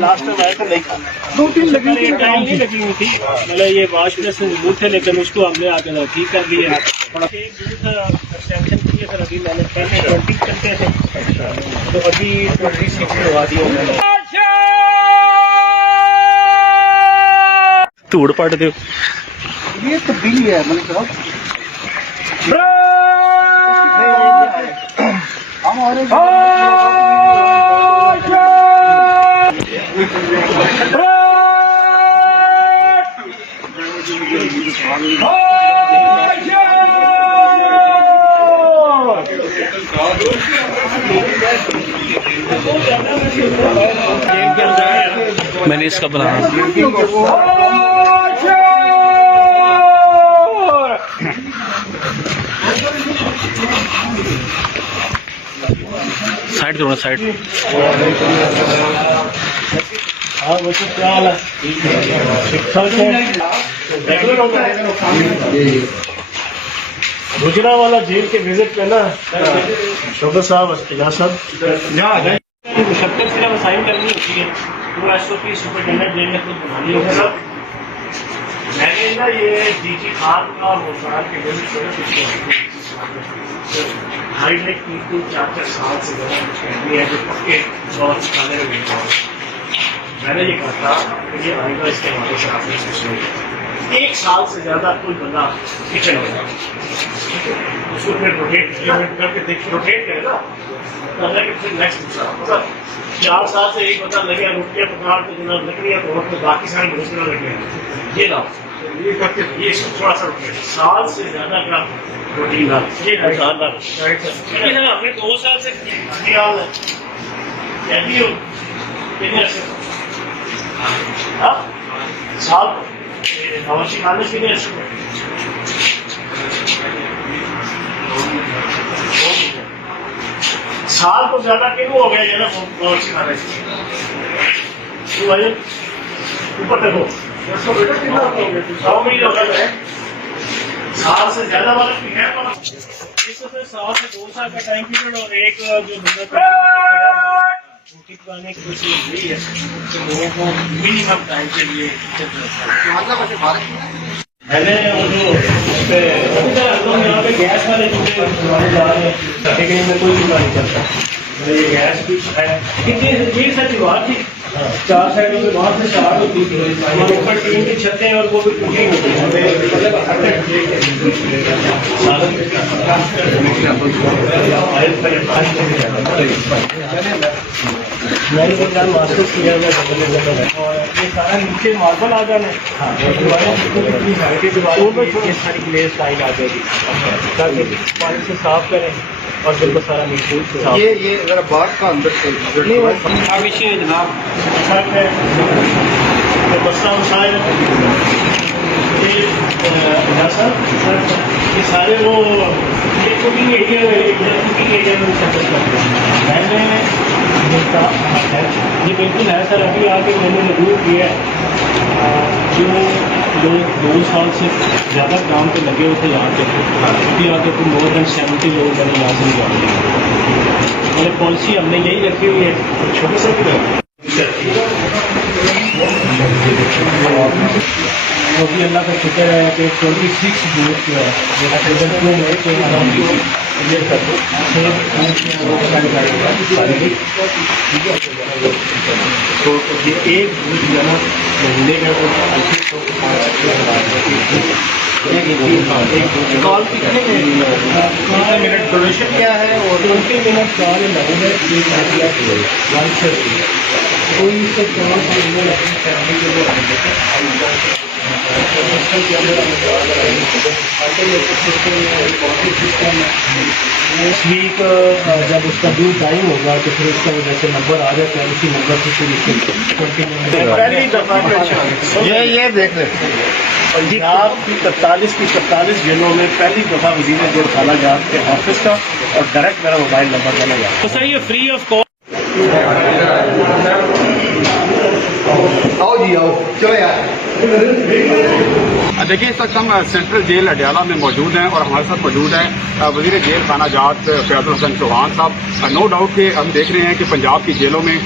Last time आया था नहीं था, 2-3 लगी टाइम नहीं लगी हुई थी, मतलब ये वॉश में से दूर थे, लेकिन उसको हमने आके ठीक कर दिया। थोड़ा एक्सटेंशन किए थे, अभी मैंने पहले 20 करते थे तो अभी 26 करवा दिया मैंने। धूड़ पड़ दो ये तब्दीली है मतलब मैंने इसका बनाया साइड करो ना साइड। हाँ वो तो क्या हाल है गुजरांवाला जेल के विजिट पे ना शोभा साहब अदयाला साहब मुशक्कल सिर्फ साइन करनी होती है, पूरा SOP सुपरिटेंडेंट जेल में खुद बनानी होगी सर। मैंने ना ये DG खान का और मुल्तान के विजिट हाई लाइक 3-4 साल से कहती है जो पक्के और खाने में मिलता है। मैंने ये कहा था कि ये आएगा इसके हवाले से आपने सोचना 1 साल से ज्यादा कोई बंदा किचन हो जाए उसको फिर रोटेट करके रोटेट करे ना फिर नेक्स्ट दूसरा 4 साल से एक बंदा लगे रोटियां पका के जो लकड़ियां तोड़ के बाकी सारे दूसरे लगे ये लाओ ये करके ये थोड़ा सा साल से ज्यादा का प्रोटीन ला ये हमने 2 साल से कहती हो साल नवासी खाने के लिए साल तो ज्यादा क्यों हो गया ये ना नवासी खाने से ऊपर देखो 100 महीने हो गए साल से ज्यादा वाला भी है इसमें 100 से 2 साल का टाइम पीरियड और एक जो बंदा रोटी पकाने की कोशिश यही है तो लोगों को मिनिमम टाइम के लिए मैंने वो जो यहाँ पे गैस वाले चूल्हे जा रहे हैं लेकिन में कोई चूल्हा नहीं चलता ये गैस भी है कितनी देर से दीवार थी 4 साइडों में वहां से स्टार्ट होती थी ऊपर टीन की छतें और वो भी कुकिंग होती है मैंने तो क्या मास्टर किया हुआ और ये सारा नीचे मार्बल आ जाना ये सारी ग्लेस लाइन आ जाएगी ताकि पानी से साफ करें और बिल्कुल सारा नीचे ये अगर बाहर का अंदर से जनाब बस्ता मसाइल ये सारे वो ये कुकिंग एरिया में सेटअप करते हैं मैंने ये बिल्कुल है सर अभी आके मैंने जरूर किया है जो लोग 2 साल से ज़्यादा काम पे लगे हुए थे यहाँ पे अभी आके फिर मोर देन 70 लोग मैंने यहाँ से निकाल दिए मतलब पॉलिसी हमने यही रखी हुई है छोटे से अभी अल्लाह का शुक्र है कि 26 जून को है तो ये एक बूथ जाना महीने का कॉल कितने मिनट डोनेशन क्या है और 20 मिनट कॉल लगेगा कोई इससे कॉल अपनी फैमिली के लिए इस वीक जब उसका ड्यू टाइम होगा तो फिर उसका जैसे नंबर आ जाता है उसी नंबर से फिर पहली दफा ये देख रहे पंजाब की 43 जेलों में पहली दफा वजीर जेल खाला जात के ऑफिस का और डायरेक्ट मेरा मोबाइल नंबर डाला जाता। तो सर ये फ्री ऑफ कॉस्ट आओ जी आओ चलो यार। देखिए इस वक्त हम सेंट्रल जेल अडयाला में मौजूद हैं और हमारे साथ मौजूद हैं वजीर जेल खाना जात फयाज हसन चौहान साहब। नो डाउट कि हम देख रहे हैं कि पंजाब की जेलों में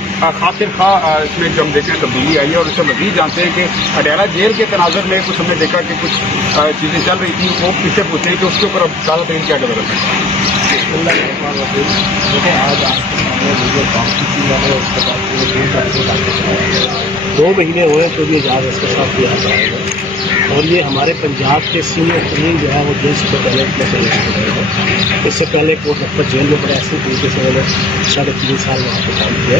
खातिर खा इसमें जो हम देख रहे हैं तब्दीली आई है और इससे मजीद जानते हैं कि अडयाला जेल के तनाजर में कुछ हमने देखा कि कुछ चीज़ें चल रही थी वो पीछे पूछते हैं कि उसके ऊपर अब ज़्यादा तरीन क्या डेवलपमेंट है। 2 महीने हुए तो ये इजाज़ इसके साथ किया जाएगा और ये हमारे पंजाब के सीनियर तरीन जो है वो जेल सुपरिटेंडेंट में से हैं। इससे पहले कोर्ट लखपत जेल में बड़े ऐसे तरीके से मैंने 3.5 साल वहाँ पर काम किया।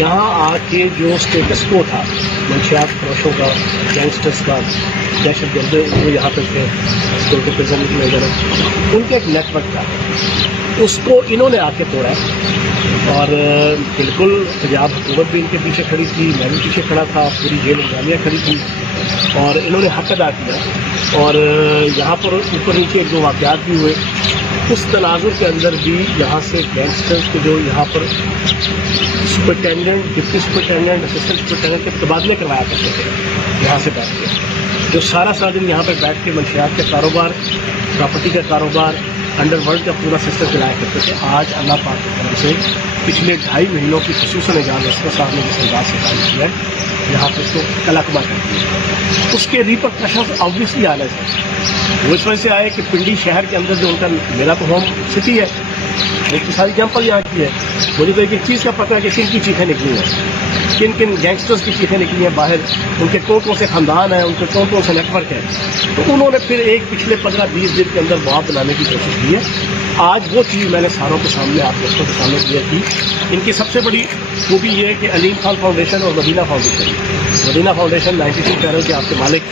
यहाँ आके जो स्टेटस को था मंशियात फरोशों का, गैंगस्टर्स का, दहशत गर्द वो यहाँ पर थे स्टेट प्रिजन की वगैरह, उनका एक नेटवर्क था, उसको इन्होंने आके तोड़ा और बिल्कुल पंजाब हुकूमत भी इनके पीछे खड़ी थी, मैं भी पीछे खड़ा था, पूरी जेल इंतजामिया खड़ी थी और इन्होंने हक अदा किया। और यहाँ पर ऊपर नीचे 1-2 वाक़यात भी हुए। उस तनाजुर के अंदर भी यहाँ से गैंगस्टर्स के जो यहाँ पर superintendent, deputy superintendent, assistant superintendent के तबादले करवाया करते थे यहाँ से बैठ के, जो सारा दिन यहाँ पर बैठ के मंशियात का कारोबार, प्रॉपर्टी का कारोबार, अंडरवर्ल्ड का पूरा सिस्टम चलाया करते थे। आज अल्लाह पाक की तरफ से पिछले 2.5 महीनों की खुसूसन एजाज रस्ता साहब ने जिस अंदाज से काम किया है यहाँ पर उसको कलाकमा कर दिया, उसके रिपरकशन ऑब्वियसली आने से वो इस वजह से आए कि पिंडी शहर के अंदर जो उनका, मेरा तो होम सिटी है, लेकिन सारी जंपल यहाँ की है, मुझे तो एक चीज़ का पता है कि किन की चीखें निकली हैं, किन किन गैंगस्टर्स की चीखें निकली हैं बाहर, उनके कौन से ख़ानदान हैं, उनके कौन से नेटवर्क है। तो उन्होंने फिर एक पिछले 15-20 दिन के अंदर बात बनाने की कोशिश की है। आज वो चीज़ मैंने सारों के सामने, आप दोस्तों के सामने क्लियर की। इनकी सबसे बड़ी खूबी ये है कि अलीम खान फाउंडेशन और मदीना फाउंडेशन 92 पैरों के आपके मालिक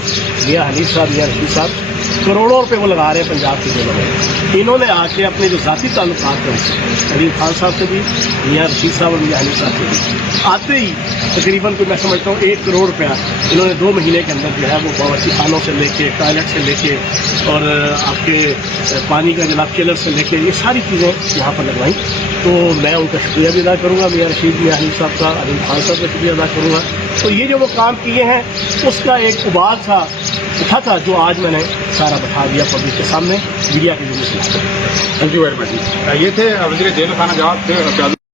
मियां हनीफ साहब, मियां रशीद साहब करोड़ों रुपए वो लगा रहे हैं पंजाब के जेलों में। इन्होंने आके अपने जो ज़ाती ताल्लुकात हैं अलीम खान साहब से भी, मियां रशीद साहब और मियां हनीफ साहब से भी, आते ही तकरीबन कोई मैं समझता हूँ 1 करोड़ रुपया इन्होंने 2 महीने के अंदर जो है वो बावर्ची खानों से लेके, टॉयलेट से लेके और आपके पानी का जनाब चिलर से लेके ये सारी चीज़ें यहाँ पर लगवाई। तो मैं उनका शुक्रिया भी अदा करूँगा, मियां रशीद, मियां हनीफ साहब का, अलीम खान साहब का शुक्रिया अदा करूँगा। तो ये जो वो काम किए हैं उसका एक उबाल था, उठा था, जो आज मैंने सारा बता दिया पब्लिक के सामने मीडिया के जरिए से। Thank you very much. ये थे वज़ीर जेल खाना जात